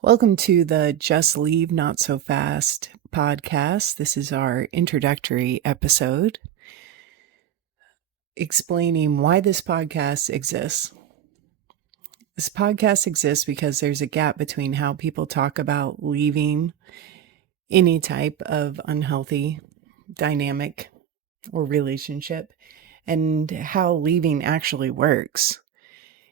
Welcome to the Just Leave Not So Fast podcast. This is our introductory episode explaining why this podcast exists. This podcast exists because there's a gap between how people talk about leaving any type of unhealthy dynamic or relationship and how leaving actually works.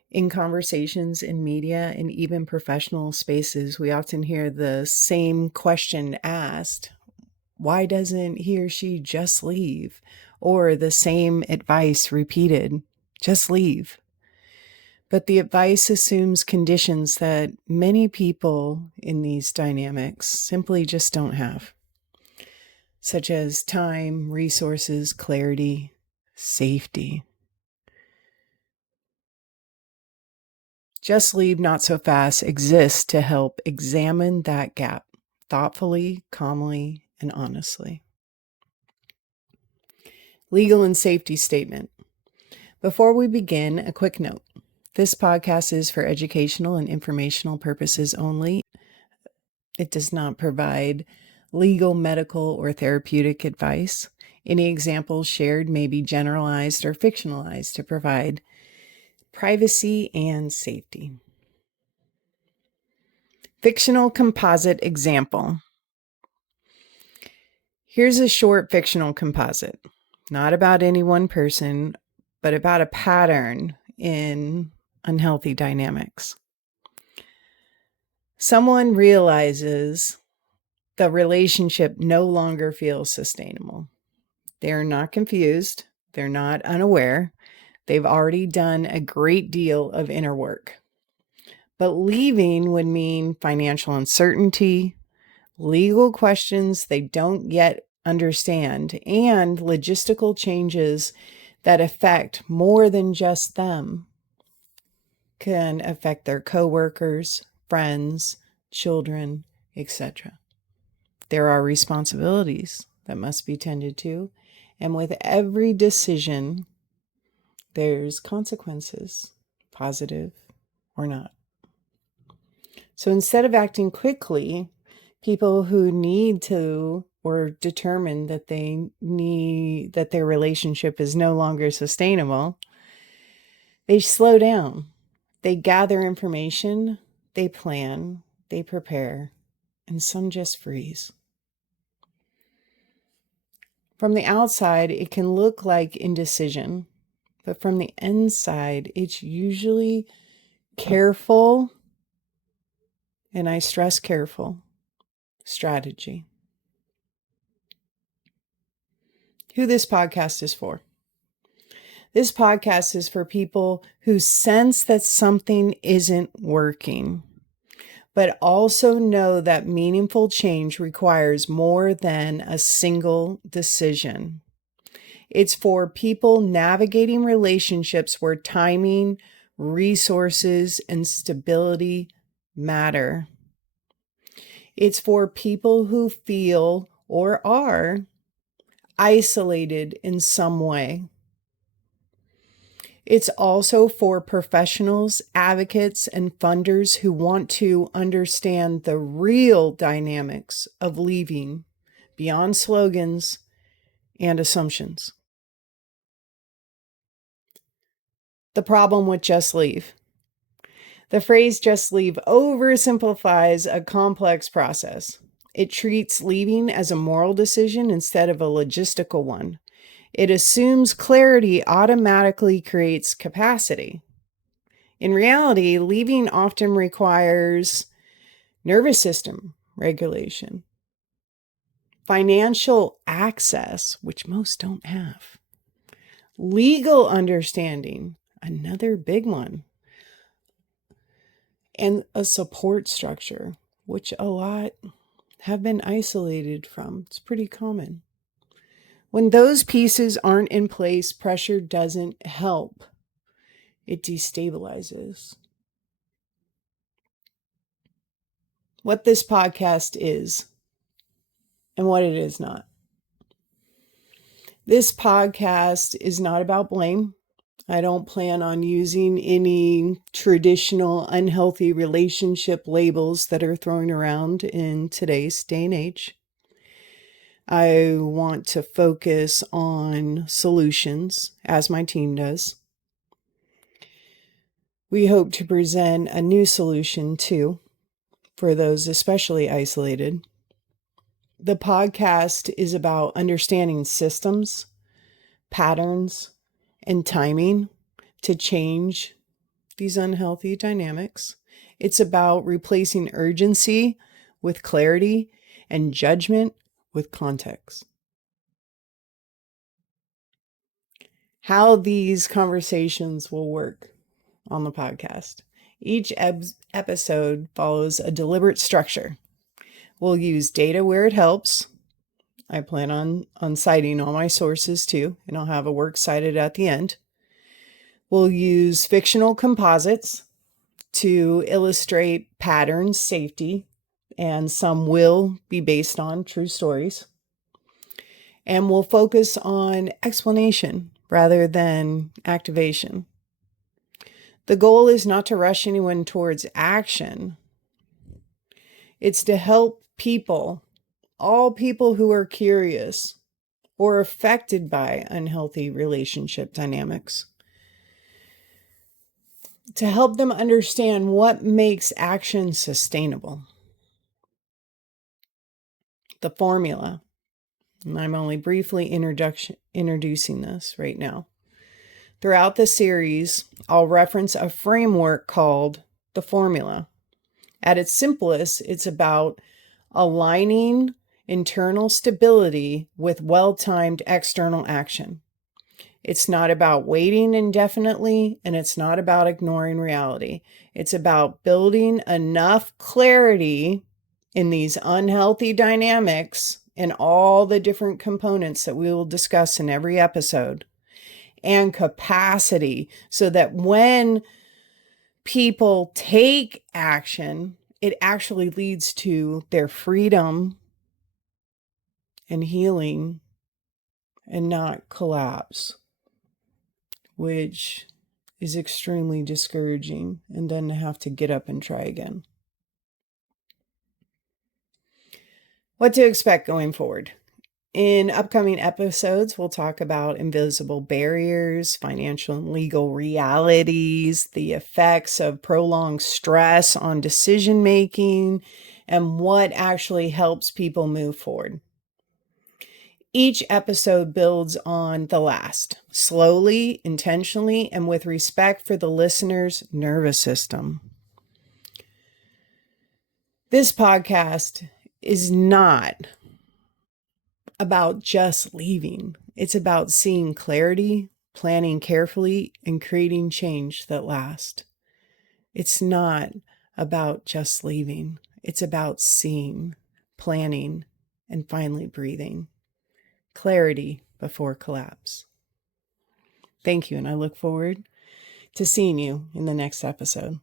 In conversations, in media, and even professional spaces, we often hear the same question asked: why doesn't he or she just leave? Or the same advice repeated: just leave. But the advice assumes conditions that many people in these dynamics simply just don't have, such as time, resources, clarity, safety. Just Leave Not So Fast exists to help examine that gap thoughtfully, calmly, and honestly. Legal and safety statement. Before we begin, a quick note. This podcast is for educational and informational purposes only. It does not provide legal, medical, or therapeutic advice. Any examples shared may be generalized or fictionalized to provide privacy and safety. Fictional composite example. Here's a short fictional composite, not about any one person, but about a pattern in unhealthy dynamics. Someone realizes the relationship no longer feels sustainable. They're not confused. They're not unaware. They've already done a great deal of inner work. But leaving would mean financial uncertainty, legal questions they don't yet understand, and logistical changes that affect more than just them. Can affect their coworkers, friends, children, etc. There are responsibilities that must be tended to, and with every decision, there's consequences, positive or not. So instead of acting quickly, people who need to or determine that their relationship is no longer sustainable, they slow down. They gather information, they plan, they prepare, and some just freeze. From the outside, it can look like indecision, but from the inside, it's usually careful, and I stress careful, strategy. Who this podcast is for. This podcast is for people who sense that something isn't working, but also know that meaningful change requires more than a single decision. It's for people navigating relationships where timing, resources, and stability matter. It's for people who feel or are isolated in some way. It's also for professionals, advocates, and funders who want to understand the real dynamics of leaving beyond slogans and assumptions. The problem with just leave. The phrase just leave oversimplifies a complex process. It treats leaving as a moral decision instead of a logistical one. It assumes clarity automatically creates capacity. In reality, leaving often requires nervous system regulation, financial access, which most don't have, legal understanding, another big one, and a support structure, which a lot have been isolated from. It's pretty common. When those pieces aren't in place, pressure doesn't help. It destabilizes. What this podcast is and what it is not. This podcast is not about blame. I don't plan on using any traditional unhealthy relationship labels that are thrown around in today's day and age. I want to focus on solutions, as my team does. We hope to present a new solution, too, for those especially isolated. The podcast is about understanding systems, patterns, and timing to change these unhealthy dynamics. It's about replacing urgency with clarity and judgment with context. How these conversations will work on the podcast. Each episode follows a deliberate structure. We'll use data where it helps. I plan on citing all my sources too, and I'll have a works cited at the end. We'll use fictional composites to illustrate patterns, safety, and some will be based on true stories. And we'll focus on explanation rather than activation. The goal is not to rush anyone towards action. It's to help people, all people who are curious or affected by unhealthy relationship dynamics, to help them understand what makes action sustainable. The formula, and I'm only briefly introducing this right now. Throughout the series, I'll reference a framework called the formula. At its simplest, it's about aligning internal stability with well-timed external action. It's not about waiting indefinitely, and it's not about ignoring reality. It's about building enough clarity in these unhealthy dynamics and all the different components that we will discuss in every episode, and capacity so that when people take action, it actually leads to their freedom and healing and not collapse, which is extremely discouraging, and then to have to get up and try again. What to expect going forward. In upcoming episodes, we'll talk about invisible barriers, financial and legal realities, the effects of prolonged stress on decision making, and what actually helps people move forward. Each episode builds on the last, slowly, intentionally, and with respect for the listener's nervous system. This podcast is not about just leaving. It's about seeing clarity, planning carefully, and creating change that lasts. It's not about just leaving. It's about seeing, planning, and finally breathing. Clarity before collapse. Thank you, and I look forward to seeing you in the next episode.